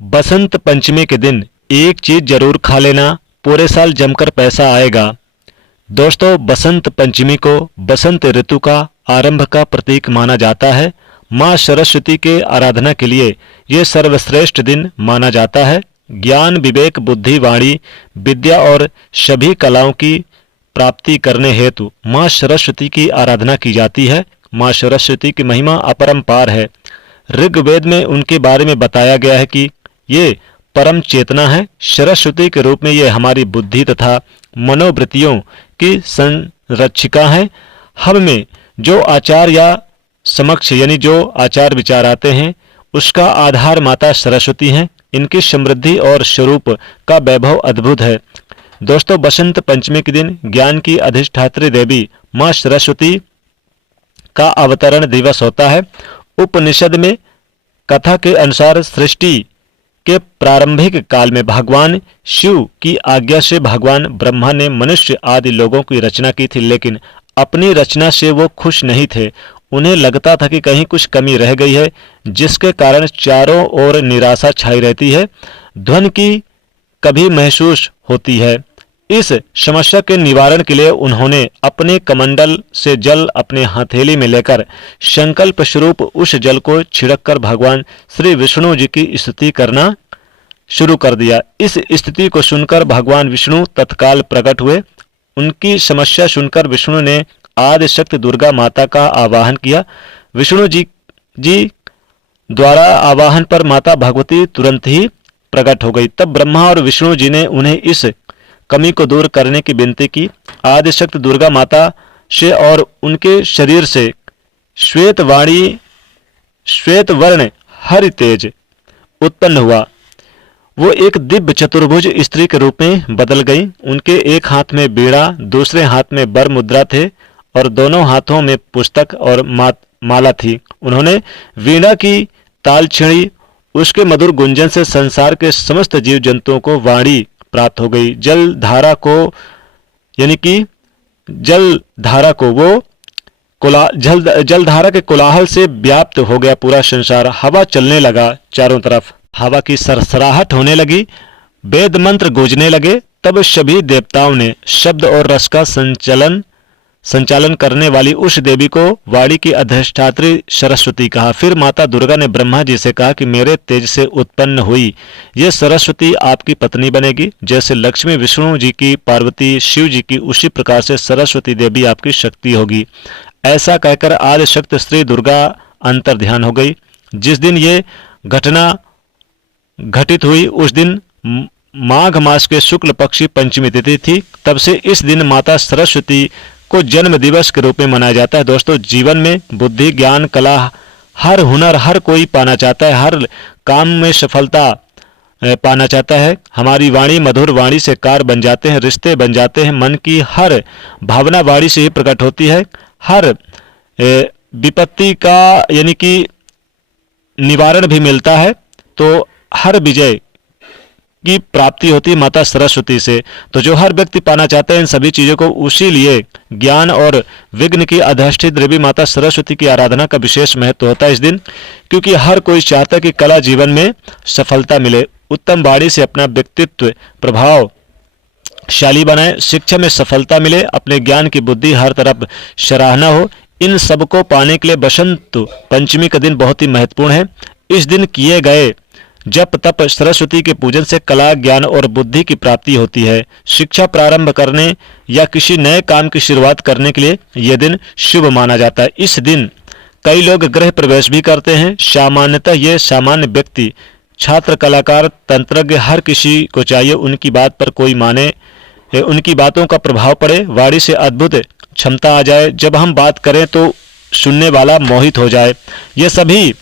बसंत पंचमी के दिन एक चीज जरूर खा लेना, पूरे साल जमकर पैसा आएगा। दोस्तों, बसंत पंचमी को बसंत ऋतु का आरंभ का प्रतीक माना जाता है। माँ सरस्वती के आराधना के लिए ये सर्वश्रेष्ठ दिन माना जाता है। ज्ञान, विवेक, बुद्धि, वाणी, विद्या और सभी कलाओं की प्राप्ति करने हेतु माँ सरस्वती की आराधना की जाती है। माँ सरस्वती की महिमा अपरंपार है। ऋग्वेद में उनके बारे में बताया गया है कि ये परम चेतना है। सरस्वती के रूप में ये हमारी बुद्धि तथा मनोवृत्तियों की संरक्षिका है। हम में जो आचार या समक्ष यानी जो आचार विचार आते हैं उसका आधार माता सरस्वती हैं। इनकी समृद्धि और स्वरूप का वैभव अद्भुत है। दोस्तों, बसंत पंचमी के दिन ज्ञान की अधिष्ठात्री देवी माँ सरस्वती का अवतरण दिवस होता है। उपनिषद में कथा के अनुसार सृष्टि के प्रारंभिक काल में भगवान शिव की आज्ञा से भगवान ब्रह्मा ने मनुष्य आदि लोगों की रचना की थी, लेकिन अपनी रचना से वो खुश नहीं थे। उन्हें लगता था कि कहीं कुछ कमी रह गई है, जिसके कारण चारों ओर निराशा छाई रहती है, ध्वनि की कभी महसूस होती है। इस समस्या के निवारण के लिए उन्होंने अपने कमंडल से जल अपने हथेली में लेकर संकल्प स्वरूप उस जल को छिड़क कर भगवान श्री विष्णु जी की स्तुति करना शुरू कर दिया। इस स्तुति को सुनकर भगवान विष्णु तत्काल प्रकट हुए। उनकी समस्या सुनकर विष्णु ने आदि शक्ति दुर्गा माता का आवाहन किया। विष्णु जी द्वारा आवाहन पर माता भगवती तुरंत ही प्रकट हो गई। तब ब्रह्मा और विष्णु जी ने उन्हें इस कमी को दूर करने की विनती की। आदि शक्ति दुर्गा माता से और उनके शरीर से श्वेत वर्ण हरि तेज उत्पन्न हुआ। वो एक दिव्य चतुर्भुज स्त्री के रूप में बदल गई। उनके एक हाथ में बीड़ा, दूसरे हाथ में बर मुद्रा थे और दोनों हाथों में पुस्तक और माला थी। उन्होंने वीणा की ताल छेड़ी। उसके मधुर गुंजन से संसार के समस्त जीव जंतुओं को वाणी प्राप्त हो गई। जलधारा के कोलाहल से व्याप्त हो गया पूरा संसार। हवा चलने लगा चारों तरफ, हवा की सरसराहट होने लगी, वेद मंत्र गूंजने लगे। तब सभी देवताओं ने शब्द और रस का संचालन करने वाली उस देवी को वाणी की अधिष्ठात्री सरस्वती कहा। फिर माता दुर्गा ने ब्रह्मा जी से कहा कि मेरे तेज से उत्पन्न हुई ये सरस्वती आपकी पत्नी बनेगी। जैसे लक्ष्मी विष्णु जी की, पार्वती शिव जी की, उसी प्रकार से सरस्वती देवी आपकी शक्ति होगी। ऐसा कहकर आदि शक्ति श्री दुर्गा अंतर ध्यान हो गई। जिस दिन ये घटना घटित हुई उस दिन माघ मास के शुक्ल पक्षी पंचमी तिथि थी। तब से इस दिन माता सरस्वती को जन्म दिवस के रूप में मनाया जाता है। दोस्तों, जीवन में बुद्धि, ज्ञान, कला, हर हुनर हर कोई पाना चाहता है, हर काम में सफलता पाना चाहता है। हमारी वाणी मधुर वाणी से कार बन जाते हैं, रिश्ते बन जाते हैं, मन की हर भावना वाणी से ही प्रकट होती है। हर विपत्ति का यानी कि निवारण भी मिलता है, तो हर विजय की प्राप्ति होती है माता सरस्वती से। तो जो हर व्यक्ति पाना चाहते हैं इन सभी चीजों को, उसी लिए ज्ञान और विघ्न की अधिष्ठित देवी माता सरस्वती की आराधना का विशेष महत्व होता है इस दिन, क्योंकि हर कोई चाहता है कि कला जीवन में सफलता मिले, उत्तम वाणी से अपना व्यक्तित्व प्रभावशाली बनाए, शिक्षा में सफलता मिले, अपने ज्ञान की बुद्धि हर तरफ सराहना हो। इन सबको पाने के लिए बसंत पंचमी का दिन बहुत ही महत्वपूर्ण है। इस दिन किए गए जप तप सरस्वती के पूजन से कला, ज्ञान और बुद्धि की प्राप्ति होती है। शिक्षा प्रारंभ करने या किसी नए काम की शुरुआत करने के लिए यह दिन शुभ माना जाता है। इस दिन कई लोग गृह प्रवेश भी करते हैं। सामान्यतः ये सामान्य व्यक्ति, छात्र, कलाकार, तंत्रज्ञ हर किसी को चाहिए उनकी बात पर कोई माने, उनकी बातों का प्रभाव पड़े, वाणी से अद्भुत क्षमता आ जाए, जब हम बात करें तो सुनने वाला मोहित हो जाए। ये सभी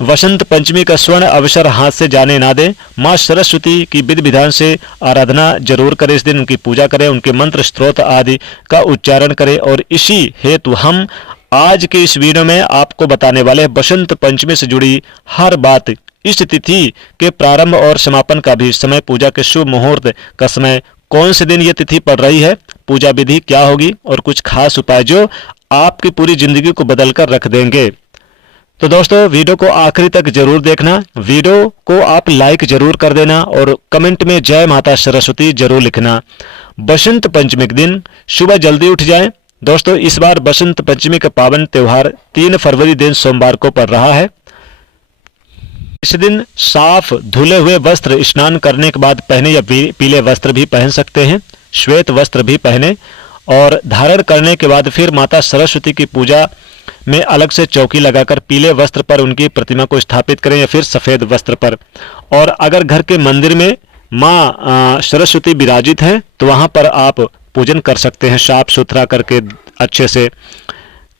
वसंत पंचमी का स्वर्ण अवसर हाथ से जाने ना दें। माँ सरस्वती की विधि विधान से आराधना जरूर करें। इस दिन उनकी पूजा करें, उनके मंत्र स्त्रोत आदि का उच्चारण करें। और इसी हेतु हम आज के इस वीडियो में आपको बताने वाले बसंत पंचमी से जुड़ी हर बात, इस तिथि के प्रारंभ और समापन का भी समय, पूजा के शुभ मुहूर्त का समय, कौन से दिन ये तिथि पड़ रही है, पूजा विधि क्या होगी और कुछ खास उपाय जो आपकी पूरी जिंदगी को बदल कर रख देंगे। तो दोस्तों वीडियो को आखिरी तक जरूर देखना, वीडियो को आप लाइक जरूर कर देना और कमेंट में जय माता सरस्वती जरूर लिखना। बसंत पंचमी के दिन सुबह जल्दी उठ जाएं। दोस्तों इस बार बसंत पंचमी का पावन त्योहार 3 फरवरी दिन सोमवार को पड़ रहा है। इस दिन साफ धुले हुए वस्त्र स्नान करने के बाद पहने या पीले वस्त्र भी पहन सकते हैं, श्वेत वस्त्र भी पहने और धारण करने के बाद फिर माता सरस्वती की पूजा में अलग से चौकी लगाकर पीले वस्त्र पर उनकी प्रतिमा को स्थापित करें या फिर सफेद वस्त्र पर। और अगर घर के मंदिर में माँ सरस्वती विराजित हैं तो वहां पर आप पूजन कर सकते हैं साफ सुथरा करके अच्छे से।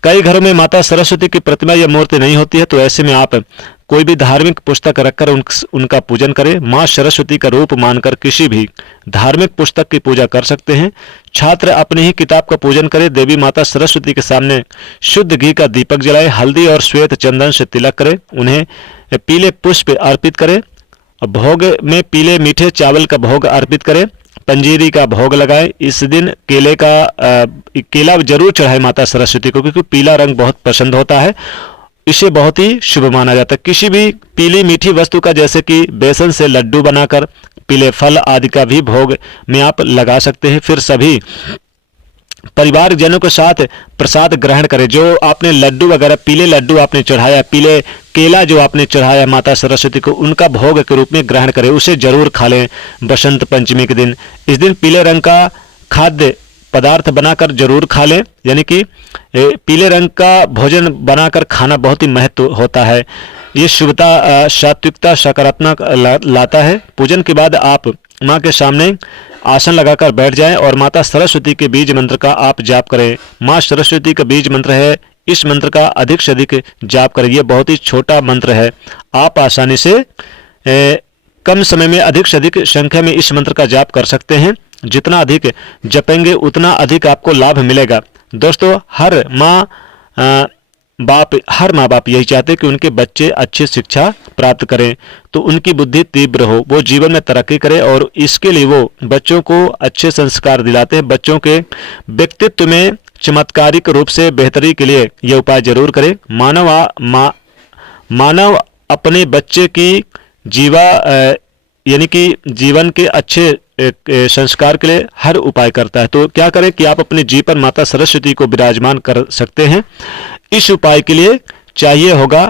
कई घरों में माता सरस्वती की प्रतिमा या मूर्ति नहीं होती है, तो ऐसे में आप कोई भी धार्मिक पुस्तक रखकर उनका पूजन करें। माँ सरस्वती का रूप मानकर किसी भी धार्मिक पुस्तक की पूजा कर सकते हैं। छात्र अपनी ही किताब का पूजन करें। देवी माता सरस्वती के सामने शुद्ध घी का दीपक जलाएं, हल्दी और श्वेत चंदन से तिलक करें, उन्हें पीले पुष्प अर्पित करें, भोग में पीले मीठे चावल का भोग अर्पित करें, पंजीरी का भोग लगाएं। इस दिन केला जरूर चढ़ाए माता सरस्वती को, क्योंकि पीला रंग बहुत पसंद होता है, इसे बहुत ही शुभ माना जाता है। किसी भी पीली मीठी वस्तु का जैसे कि बेसन से लड्डू बनाकर पीले फल आदि का भी भोग में आप लगा सकते हैं। फिर सभी परिवारजनों के साथ प्रसाद ग्रहण करें। जो आपने लड्डू वगैरह पीले लड्डू आपने चढ़ाया, पीले केला जो आपने चढ़ाया माता सरस्वती को, उनका भोग के रूप में ग्रहण करें, उसे जरूर खा लें बसंत पंचमी के दिन। इस दिन पीले रंग का खाद्य पदार्थ बनाकर जरूर खा लें, यानी कि पीले रंग का भोजन बनाकर खाना बहुत ही महत्व होता है। ये शुभता सात्विकता सकारात्मक लाता है। पूजन के बाद आप माँ के सामने आसन लगाकर बैठ जाएं और माता सरस्वती के बीज मंत्र का आप जाप करें। माँ सरस्वती का बीज मंत्र है, इस मंत्र का अधिक से अधिक जाप करें। यह बहुत ही छोटा मंत्र है, आप आसानी से कम समय में अधिक से अधिक संख्या में इस मंत्र का जाप कर सकते हैं। जितना अधिक जपेंगे उतना अधिक आपको लाभ मिलेगा। दोस्तों हर माँ बाप यही चाहते हैं कि उनके बच्चे अच्छी शिक्षा प्राप्त करें, तो उनकी बुद्धि तीव्र हो, वो जीवन में तरक्की करे, और इसके लिए वो बच्चों को अच्छे संस्कार दिलाते हैं। बच्चों के व्यक्तित्व में चमत्कारिक रूप से बेहतरी के लिए यह उपाय जरूर करें। मानव अपने बच्चे की यानी कि जीवन के अच्छे संस्कार के लिए हर उपाय करता है। तो क्या करें कि आप अपने जी पर माता सरस्वती को विराजमान कर सकते हैं। इस उपाय के लिए चाहिए होगा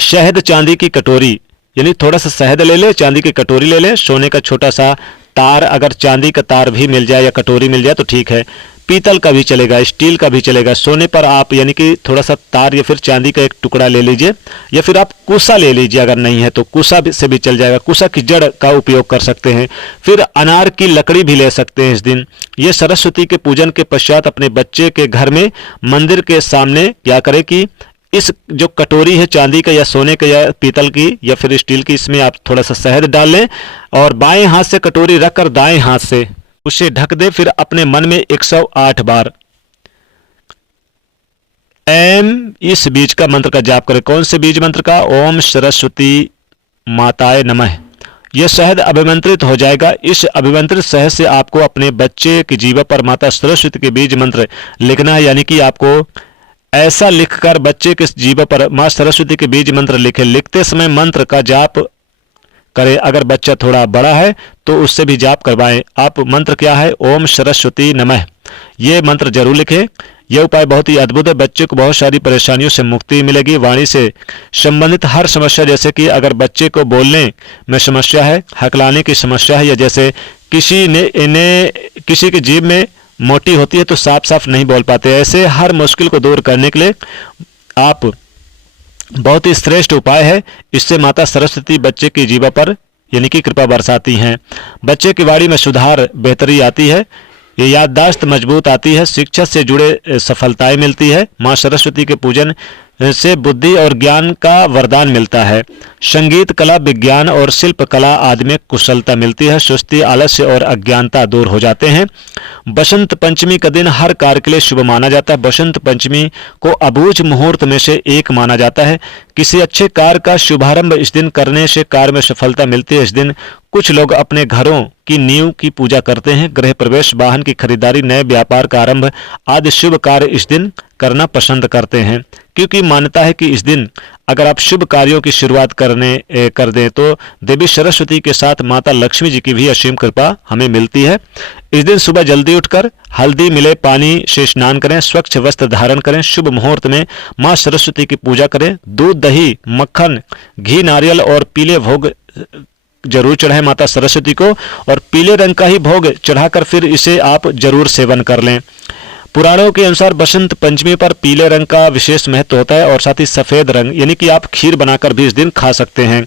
शहद चांदी की कटोरी, यानी थोड़ा सा शहद ले ले, चांदी की कटोरी ले ले, सोने का छोटा सा तार, अगर चांदी का तार भी मिल जाए या कटोरी मिल जाए तो ठीक है, पीतल का भी चलेगा, स्टील का भी चलेगा। सोने पर आप यानी कि थोड़ा सा तार या फिर चांदी का एक टुकड़ा ले लीजिए, या फिर आप कुसा ले लीजिए, अगर नहीं है तो कुसा से भी चल जाएगा। कुसा की जड़ का उपयोग कर सकते हैं। फिर अनार की लकड़ी भी ले सकते हैं इस दिन। ये सरस्वती के पूजन के पश्चात अपने बच्चे के घर में मंदिर के सामने क्या करें कि इस जो कटोरी है चांदी का या सोने का या पीतल की या फिर स्टील की, इसमें आप थोड़ा सा शहद डाल लें और बाएं हाथ से कटोरी रखकर दाएं हाथ से उसे ढक दे। फिर अपने मन में 108 बार एम इस बीज का मंत्र का जाप करें। कौन से बीज मंत्र का? ओम सरस्वती माताए नमः। यह शहद अभिमंत्रित हो जाएगा। इस अभिमंत्रित शहद से आपको अपने बच्चे की जीवा पर माता सरस्वती के बीज मंत्र लिखना है, यानी कि आपको ऐसा लिखकर बच्चे के जीवा पर मां सरस्वती के बीज मंत्र लिखे। लिखते समय मंत्र का जाप करें। अगर बच्चा थोड़ा बड़ा है तो उससे भी जाप करवाएं। आप मंत्र क्या है? ओम सरस्वती नमः। ये मंत्र जरूर लिखें। यह उपाय बहुत ही अद्भुत है। बच्चे को बहुत सारी परेशानियों से मुक्ति मिलेगी। वाणी से संबंधित हर समस्या, जैसे कि अगर बच्चे को बोलने में समस्या है, हकलाने की समस्या है, या जैसे किसी की जीभ में मोटी होती है तो साफ साफ नहीं बोल पाते, ऐसे हर मुश्किल को दूर करने के लिए आप बहुत ही श्रेष्ठ उपाय है। इससे माता सरस्वती बच्चे की जीवा पर यानी कि कृपा बरसाती हैं। बच्चे की वाणी में सुधार, बेहतरी आती है। ये याददाश्त मजबूत आती है। शिक्षा से जुड़े सफलताएं मिलती है। मां सरस्वती के पूजन से बुद्धि और ज्ञान का वरदान मिलता है। संगीत कला, विज्ञान और शिल्प कला आदि में कुशलता मिलती है। सुस्ती, आलस्य और अज्ञानता दूर हो जाते हैं। बसंत पंचमी का दिन हर कार्य के लिए शुभ माना जाता है। बसंत पंचमी को अबूझ मुहूर्त में से एक माना जाता है। किसी अच्छे कार्य का शुभारंभ इस दिन करने से कार्य में सफलता मिलती है। इस दिन कुछ लोग अपने घरों की नींव की पूजा करते हैं। गृह प्रवेश, वाहन की खरीदारी, नए व्यापार का आरंभ आदि शुभ कार्य इस दिन करना पसंद करते हैं, क्योंकि मान्यता है कि इस दिन अगर आप शुभ कार्यों की शुरुआत कर दें तो देवी सरस्वती के साथ माता लक्ष्मी जी की भी असीम कृपा हमें मिलती है। इस दिन सुबह जल्दी उठकर हल्दी मिले पानी से स्नान करें, स्वच्छ वस्त्र धारण करें, शुभ मुहूर्त में मां सरस्वती की पूजा करें, दूध, दही, मक्खन, घी, नारियल और पीले भोग जरूर चढ़ाएं माता सरस्वती को, और पीले रंग का ही भोग चढ़ाकर फिर इसे आप जरूर सेवन कर लें। पुराणों के अनुसार बसंत पंचमी पर पीले रंग का विशेष महत्व होता है, और साथ ही सफेद रंग यानी कि आप खीर बनाकर भी इस दिन खा सकते हैं।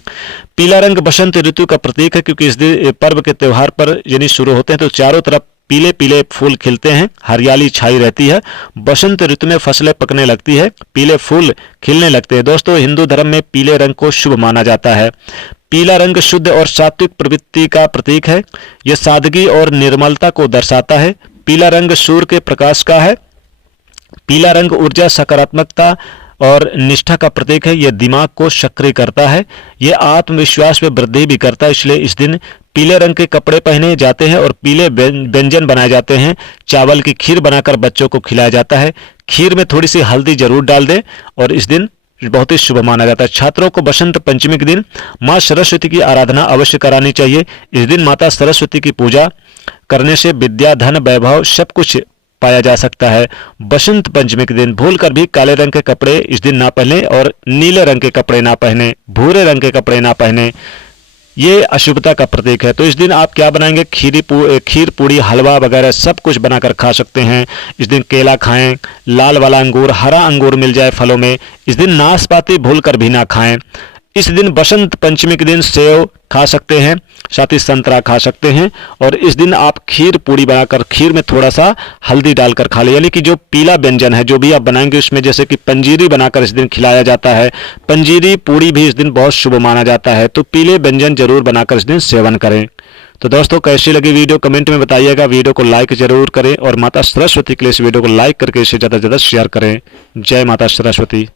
पीला रंग बसंत ऋतु का प्रतीक है, क्योंकि इस दिन पर्व के त्योहार पर यानी शुरू होते हैं तो चारों तरफ पीले पीले फूल खिलते हैं, हरियाली छाई रहती है। बसंत ऋतु में फसलें पकने लगती है, पीले फूल खिलने लगते हैं। दोस्तों, हिंदू धर्म में पीले रंग को शुभ माना जाता है। पीला रंग शुद्ध और सात्विक प्रवृत्ति का प्रतीक है। यह सादगी और निर्मलता को दर्शाता है। पीला रंग सूर्य के प्रकाश का है। पीला रंग ऊर्जा, सकारात्मकता और निष्ठा का प्रतीक है। यह दिमाग को सक्रिय करता है। यह आत्मविश्वास में वृद्धि भी करता है, इसलिए इस दिन पीले रंग के कपड़े पहने जाते हैं और पीले व्यंजन बनाए जाते हैं। चावल की खीर बनाकर बच्चों को खिलाया जाता है। खीर में थोड़ी सी हल्दी जरूर डाल दें, और इस दिन बहुत ही शुभ माना जाता है। छात्रों को बसंत पंचमी के दिन मां सरस्वती की आराधना अवश्य करानी चाहिए। इस दिन माता सरस्वती की पूजा करने से विद्या, धन, वैभव सब कुछ पाया जा सकता है। बसंत पंचमी के दिन भूलकर भी काले रंग के कपड़े इस दिन ना पहने, और नीले रंग के कपड़े ना पहने, भूरे रंग के कपड़े ना पहने, ये अशुभता का प्रतीक है। तो इस दिन आप क्या बनाएंगे? खीर, पूड़ी, हलवा वगैरह सब कुछ बनाकर खा सकते हैं। इस दिन केला खाएं, लाल वाला अंगूर, हरा अंगूर मिल जाए फलों में। इस दिन नाशपाती भूलकर भी ना खाएं। इस दिन बसंत पंचमी के दिन सेव खा सकते हैं, साथ ही संतरा खा सकते हैं, और इस दिन आप खीर पूड़ी बनाकर खीर में थोड़ा सा हल्दी डालकर खा लें। यानी कि जो पीला व्यंजन है जो भी आप बनाएंगे उसमें, जैसे कि पंजीरी बनाकर इस दिन खिलाया जाता है। पंजीरी पूड़ी भी इस दिन बहुत शुभ माना जाता है। तो पीले व्यंजन जरूर बनाकर इस दिन सेवन करें। तो दोस्तों, कैसी लगी वीडियो कमेंट में बताइएगा। वीडियो को लाइक जरूर करें, और माता सरस्वती के लिए इस वीडियो को लाइक करके इसे ज़्यादा से ज़्यादा शेयर करें। जय माता सरस्वती।